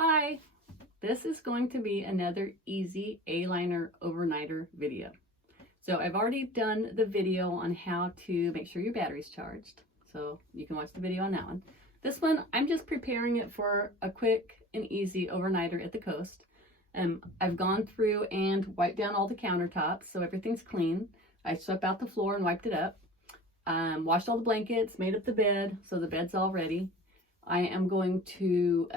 Hi, this is going to be another easy A-liner overnighter video. So I've already done the video on how to make sure your battery's charged. So you can watch the video on that one. This one, I'm just preparing it for a quick and easy overnighter at the coast. I've gone through and wiped down all the countertops so everything's clean. I swept out the floor and wiped it up. Washed all the blankets, made up the bed, so the bed's all ready. I am going to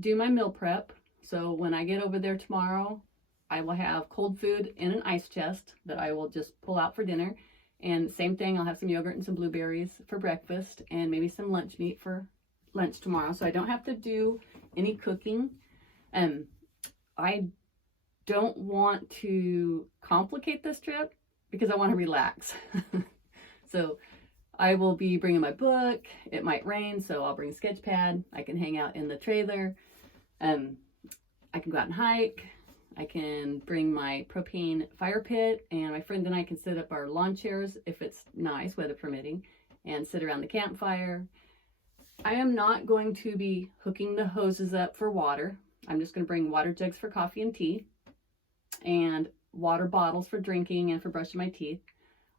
do my meal prep. So when I get over there tomorrow, I will have cold food in an ice chest that I will just pull out for dinner. And same thing, I'll have some yogurt and some blueberries for breakfast and maybe some lunch meat for lunch tomorrow. So I don't have to do any cooking. I don't want to complicate this trip because I want to relax. So I will be bringing my book. It might rain, so I'll bring a sketch pad. I can hang out in the trailer. I can go out and hike. I can bring my propane fire pit, and my friend and I can set up our lawn chairs if it's nice, weather permitting, and sit around the campfire. I am not going to be hooking the hoses up for water. I'm just going to bring water jugs for coffee and tea, and water bottles for drinking and for brushing my teeth.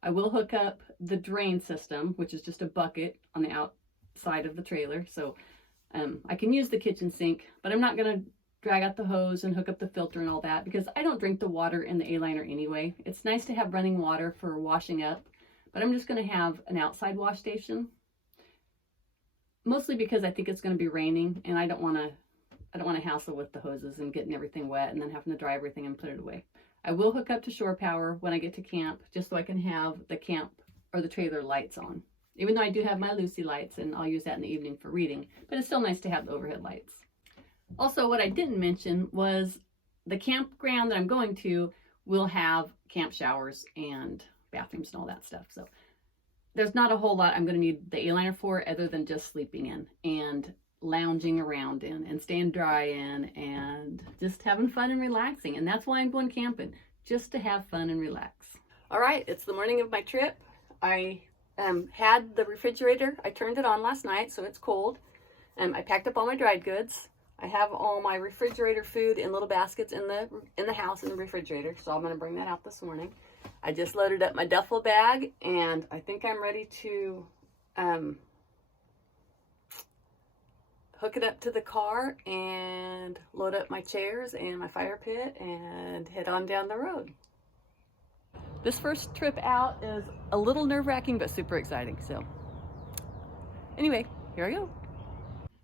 I will hook up the drain system, which is just a bucket on the outside of the trailer. So I can use the kitchen sink, but I'm not going to drag out the hose and hook up the filter and all that because I don't drink the water in the A-liner anyway. It's nice to have running water for washing up, but I'm just going to have an outside wash station. Mostly because I think it's going to be raining and I don't want to hassle with the hoses and getting everything wet and then having to dry everything and put it away. I will hook up to shore power when I get to camp just so I can have the camp or the trailer lights on. Even though I do have my Lucy lights and I'll use that in the evening for reading, but it's still nice to have the overhead lights. Also, what I didn't mention was the campground that I'm going to will have camp showers and bathrooms and all that stuff. So there's not a whole lot I'm going to need the A-liner for other than just sleeping in and lounging around in and staying dry in and just having fun and relaxing. And that's why I'm going camping, just to have fun and relax. All right, it's the morning of my trip. I had the refrigerator. I turned it on last night, so it's cold. I packed up all my dried goods. I have all my refrigerator food in little baskets in the house in the refrigerator, so I'm going to bring that out this morning. I just loaded up my duffel bag, and I think I'm ready to hook it up to the car and load up my chairs and my fire pit and head on down the road. This first trip out is a little nerve-wracking, but super exciting. So anyway, here I go.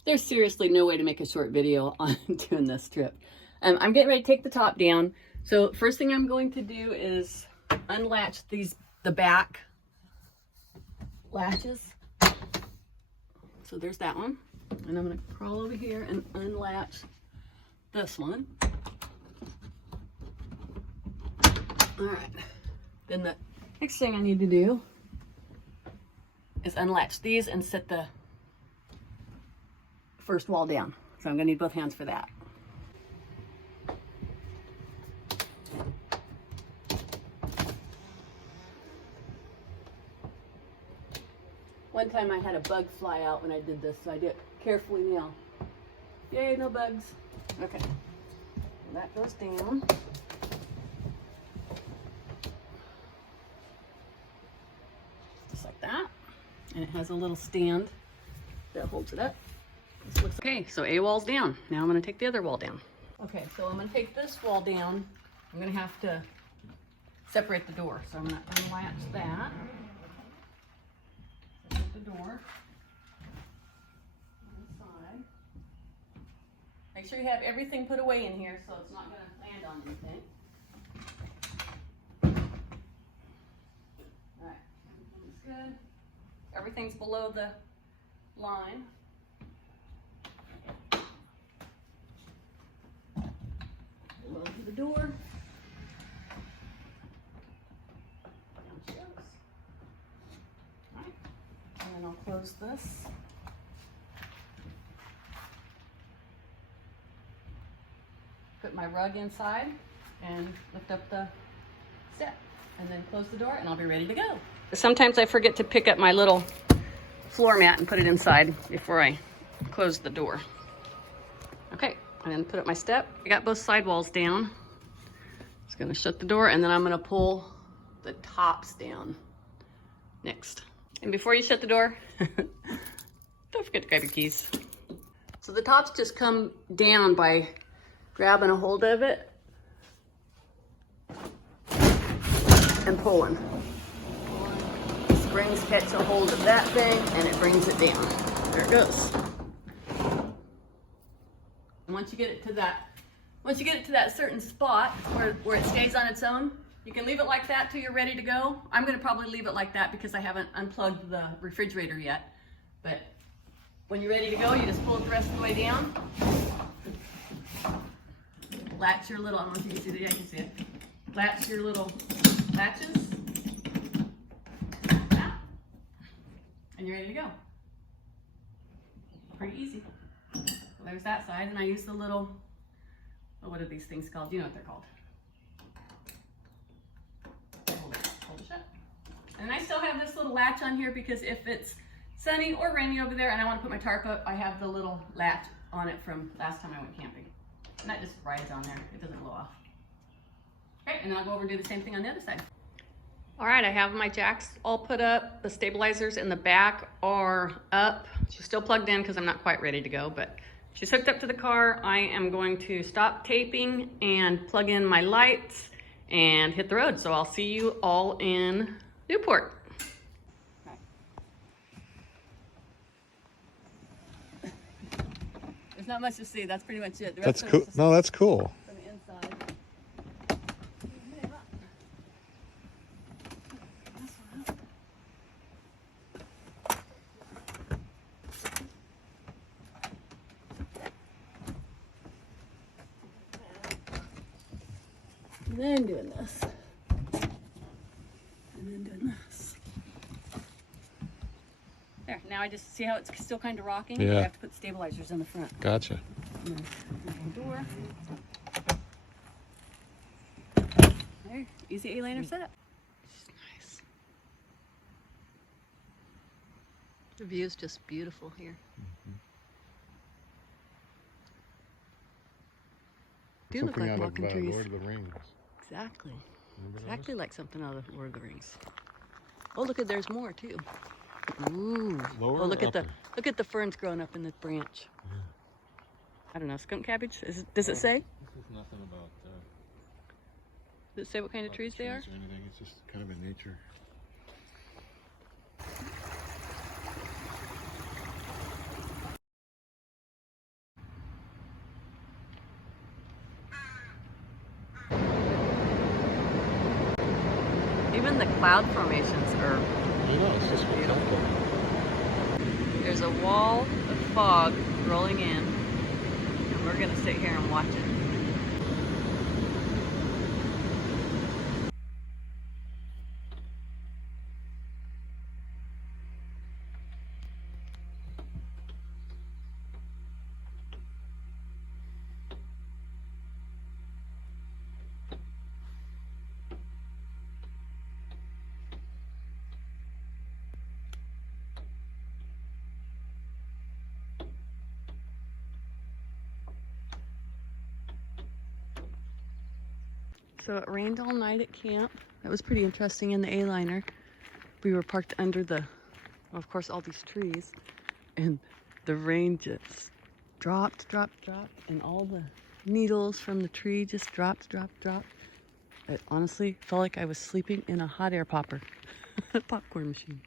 There's seriously no way to make a short video on doing this trip. I'm getting ready to take the top down. So first thing I'm going to do is unlatch the back latches. So there's that one. And I'm going to crawl over here and unlatch this one. All right. Then the next thing I need to do is unlatch these and set the first wall down. So I'm going to need both hands for that. One time I had a bug fly out when I did this, so I did it carefully now. Yay, no bugs. Okay, that goes down. Just like that. And it has a little stand that holds it up. This looks okay, so a wall's down. Now I'm gonna take the other wall down. Okay, so I'm gonna take this wall down. I'm gonna have to separate the door. So I'm gonna unlatch that. The door inside. Make sure you have everything put away in here so it's not going to land on anything. All right, everything's good. Everything's below the line. Go to the door. And I'll close this. Put my rug inside and lift up the step and then close the door and I'll be ready to go. Sometimes I forget to pick up my little floor mat and put it inside before I close the door. Okay, and then put up my step. I got both side walls down. Just gonna shut the door and then I'm gonna pull the tops down next. And before you shut the door, don't forget to grab your keys. So the tops just come down by grabbing a hold of it and pulling. Springs catch a hold of that thing and it brings it down. There it goes. And once you get it to that certain spot where it stays on its own, you can leave it like that till you're ready to go. I'm gonna probably leave it like that because I haven't unplugged the refrigerator yet. But when you're ready to go, you just pull it the rest of the way down. Latch your little, I don't know if you can see it, yeah, I can see it. Latch your little latches. And you're ready to go. Pretty easy. Well, there's that side, and I use the little, oh, what are these things called? You know what they're called. Hold it shut. And I still have this little latch on here because if it's sunny or rainy over there and I want to put my tarp up, I have the little latch on it from last time I went camping. And that just rides on there. It doesn't blow off. Okay, and then I'll go over and do the same thing on the other side. All right, I have my jacks all put up. The stabilizers in the back are up. She's still plugged in because I'm not quite ready to go, but she's hooked up to the car. I am going to stop taping and plug in my lights and hit the road. So I'll see you all in Newport. There's not much to see. That's pretty much it. That's cool. No, that's cool. From the inside. And then doing this. And then doing this. There, now I just see how it's still kind of rocking. Yeah. I have to put stabilizers in the front. Gotcha. And then the door. There, easy Aliner setup. Nice. The view is just beautiful here. Do look Something like out walking of trees. Lord of the Rings. Exactly. Remember Exactly like something out of Lord of the Rings. Oh, look at, there's more too. Ooh. Lower Oh, look or at the upper? look at the ferns growing up in the branch. Yeah. I don't know, skunk cabbage? Does it say? This is nothing about Does it say what kind of trees they are? or anything. It's just kind of in nature. Even the cloud formations are You know, it's just beautiful. There's a wall of fog rolling in, and we're gonna sit here and watch it. So it rained all night at camp. That was pretty interesting in the Aliner. We were parked under the, well, of course, all these trees, and the rain just dropped, and all the needles from the tree just dropped. It honestly felt like I was sleeping in a hot air popper, popcorn machine.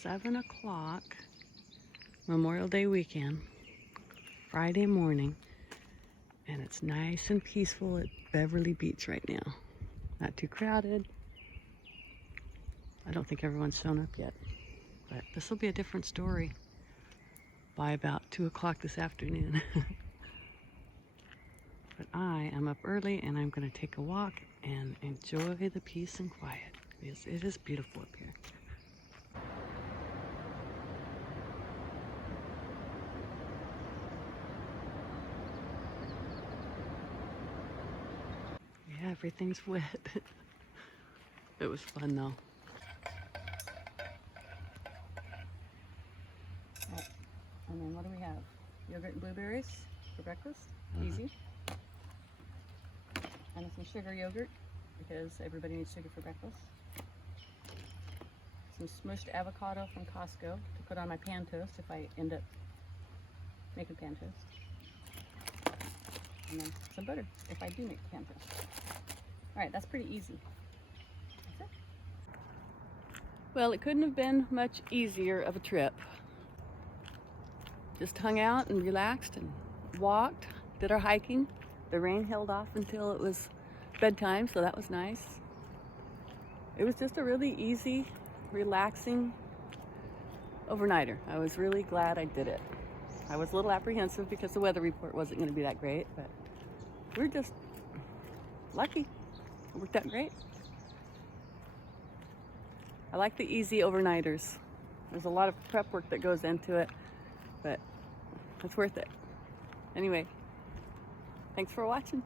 7 o'clock, Memorial Day weekend, Friday morning, and it's nice and peaceful at Beverly Beach right now. Not too crowded. I don't think everyone's shown up yet, but this will be a different story by about 2 o'clock this afternoon. But I am up early and I'm gonna take a walk and enjoy the peace and quiet. It is beautiful up here. Yeah, everything's wet. It was fun though. Oh, and then what do we have? Yogurt and blueberries. for breakfast. Easy. And some sugar yogurt because everybody needs sugar for breakfast. Some smushed avocado from Costco to put on my pan toast if I end up making pan toast. And then some butter if I do make pan toast. Alright, that's pretty easy. That's it. Well, it couldn't have been much easier of a trip. Just hung out and relaxed and walked, did our hiking. The rain held off until it was bedtime, so that was nice. It was just a really easy, relaxing overnighter. I was really glad I did it. I was a little apprehensive because the weather report wasn't going to be that great, but we're just lucky. It worked out great. I like the easy overnighters. There's a lot of prep work that goes into it, but it's worth it. Anyway, thanks for watching.